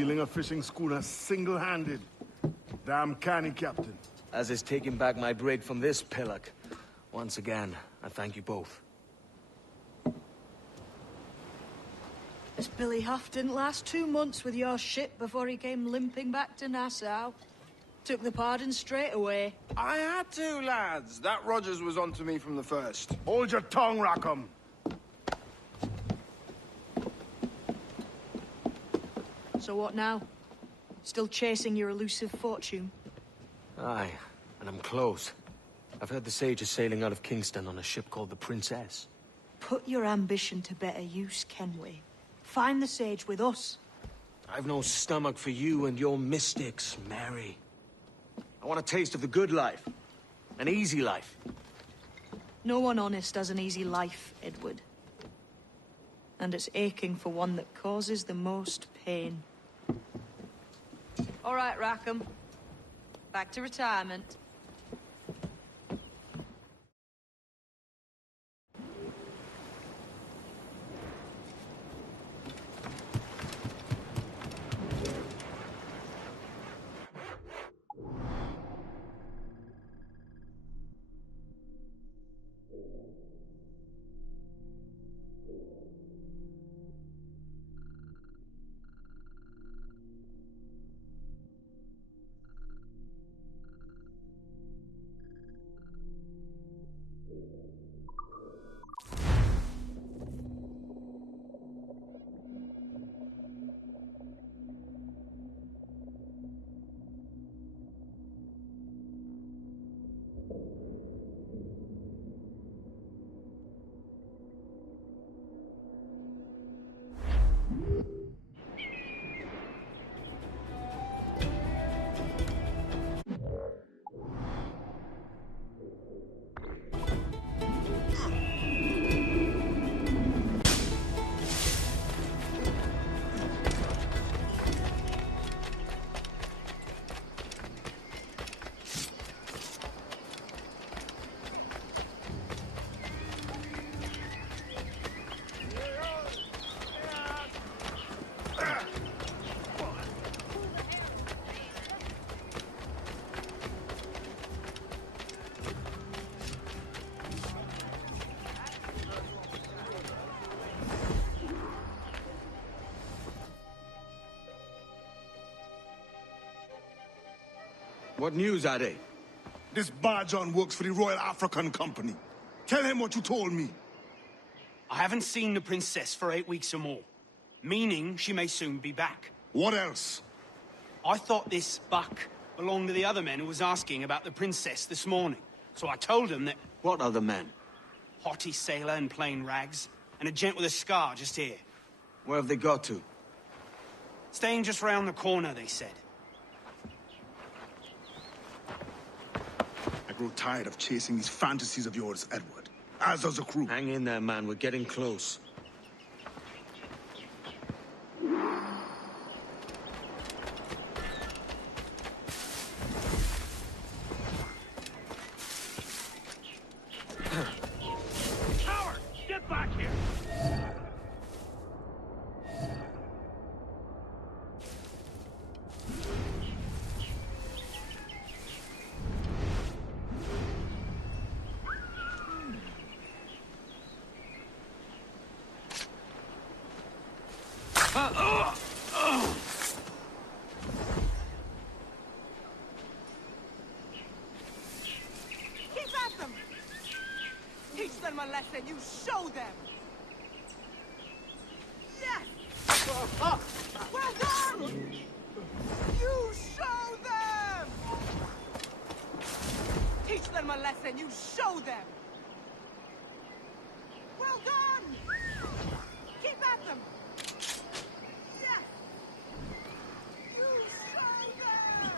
Stealing a fishing schooner single-handed. Damn canny, Captain. As is taking back my brig from this pillock. Once again, I thank you both. This Billy Huff didn't last 2 months with your ship before he came limping back to Nassau. Took the pardon straight away. I had to, lads. That Rogers was onto me from the first. Hold your tongue, Rackham. So what now? Still chasing your elusive fortune? Aye, and I'm close. I've heard the Sage is sailing out of Kingston on a ship called the Princess. Put your ambition to better use, Kenway. Find the Sage with us. I've no stomach for you and your mystics, Mary. I want a taste of the good life. An easy life. No one honest has an easy life, Edward. And it's aching for one that causes the most pain. All right, Rackham. Back to retirement. What news, Ade? This Barjon works for the Royal African Company. Tell him what you told me. I haven't seen the princess for 8 weeks or more, meaning she may soon be back. What else? I thought this buck belonged to the other men who was asking about the princess this morning. So I told him that... What other men? Haughty sailor in plain rags, and a gent with a scar just here. Where have they got to? Staying just round the corner, they said. I grow tired of chasing these fantasies of yours, Edward. As does the crew. Hang in there, man. We're getting close. Howard, get back here! Keep at them! Teach them a lesson, you show them! Yes! Well done! You show them! Teach them a lesson, you show them! Well done! Keep at them! Yes! You show them!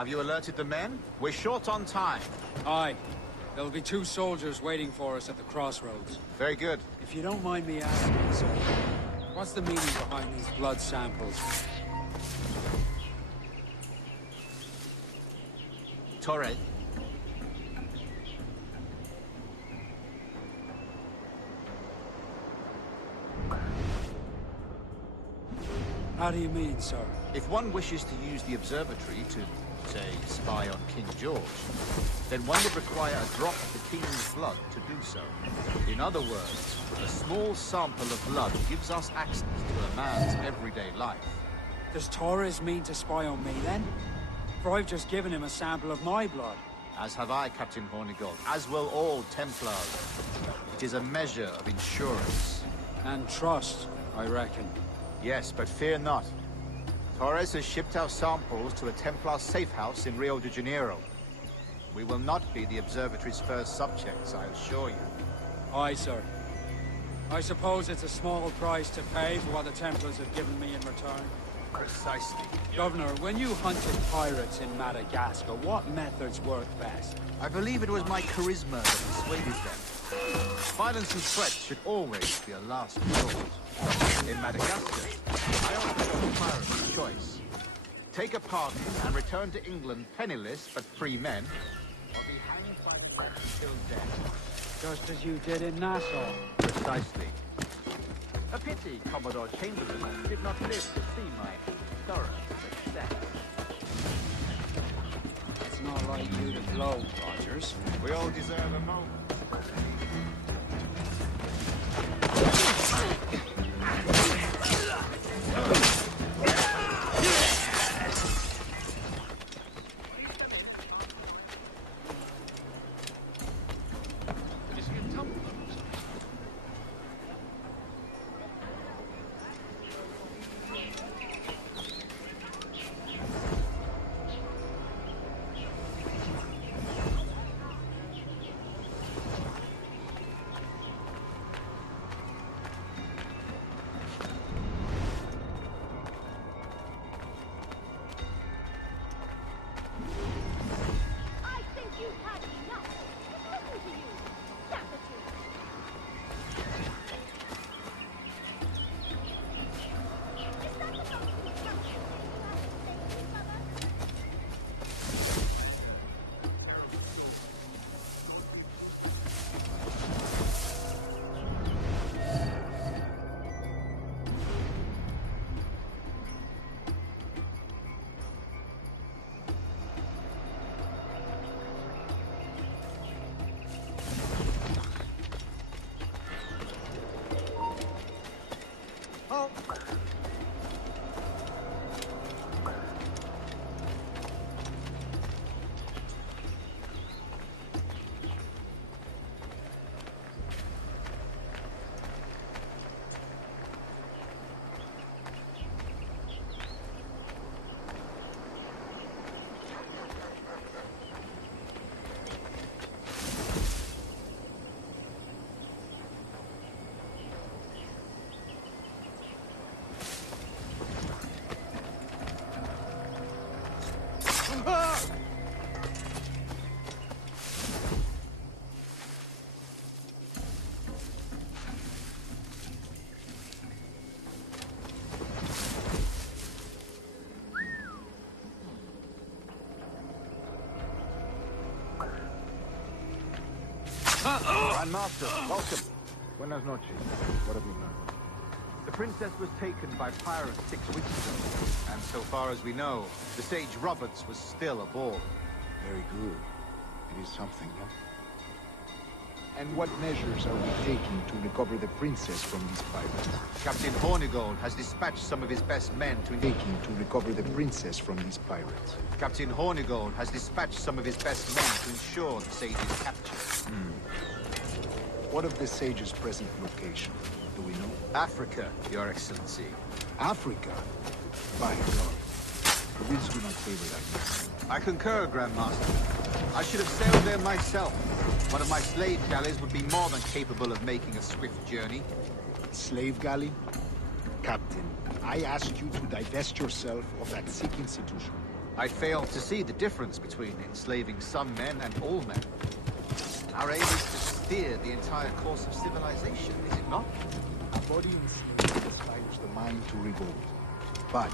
Have you alerted the men? We're short on time. Aye. There'll be 2 soldiers waiting for us at the crossroads. Very good. If you don't mind me asking, sir, what's the meaning behind these blood samples? Torre. How do you mean, sir? If one wishes to use the observatory to, say, spy on King George, then one would require a drop of the king's blood to do so. In other words, a small sample of blood gives us access to a man's everyday life. Does Torres mean to spy on me, then? For I've just given him a sample of my blood. As have I, Captain Hornigold, as will all Templars. It is a measure of insurance. And trust, I reckon. Yes, but fear not. Torres has shipped our samples to a Templar safe house in Rio de Janeiro. We will not be the observatory's first subjects, I assure you. Aye, sir. I suppose it's a small price to pay for what the Templars have given me in return. Precisely. Governor, when you hunted pirates in Madagascar, what methods worked best? I believe it was my charisma that persuaded them. Violence and threats should always be a last resort. In Madagascar, I offered the pirates a choice. Take a pardon and return to England penniless but free men, or be hanged by the neck till death. Just as you did in Nassau. Precisely. A pity Commodore Chamberlain did not live to see my thorough success. It's not like you to gloat, Rogers. We all deserve a moment. Halt! Grandmaster, welcome. Buenas noches. What have you learned? The princess was taken by pirates 6 weeks ago, and so far as we know, the sage Roberts was still aboard. Very good. It is something, no? And what measures are we taking to recover the princess from these pirates? Captain Hornigold has dispatched some of his best men to recover the princess from these pirates. Captain Hornigold has dispatched some of his best men to ensure the sage's capture. What of the sage's present location? Do we know? Africa, Your Excellency. Africa? By God. The winds do not favor that. I concur, Grandmaster. I should have sailed there myself. One of my slave galleys would be more than capable of making a swift journey. Slave galley? Captain, I asked you to divest yourself of that sick institution. I failed to see the difference between enslaving some men and all men. Our aim is to steer the entire course of civilization, is it not? A body enslaved inspires the mind to revolt. But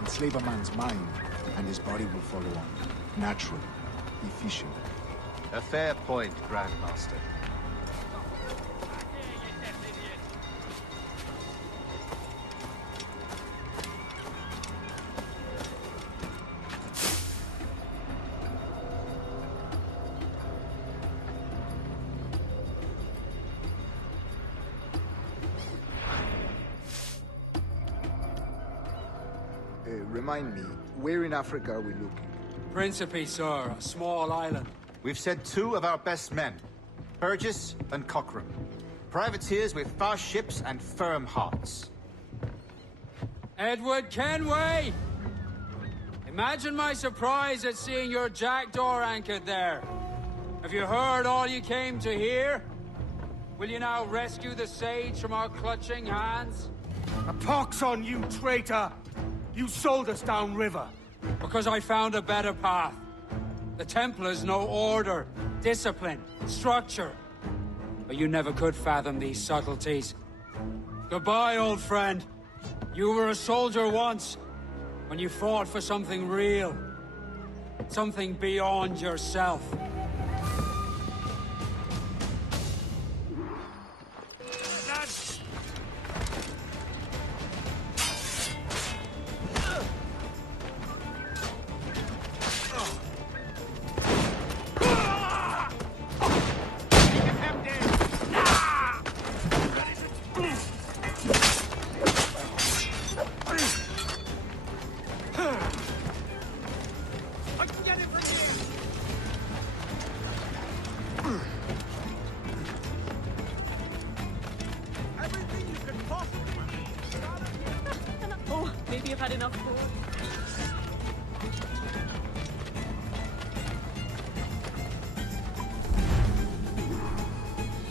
enslave a man's mind, and his body will follow on. Naturally. Efficiently. A fair point, Grandmaster. Remind me, where in Africa are we looking? Principe, sir, a small island. We've sent 2 of our best men, Burgess and Cochrane. Privateers with fast ships and firm hearts. Edward Kenway! Imagine my surprise at seeing your jackdaw anchored there. Have you heard all you came to hear? Will you now rescue the sage from our clutching hands? A pox on you, traitor! You sold us downriver. Because I found a better path. The Templars know order, discipline, structure. But you never could fathom these subtleties. Goodbye, old friend. You were a soldier once, when you fought for something real. Something beyond yourself. Oh, maybe I've had enough food.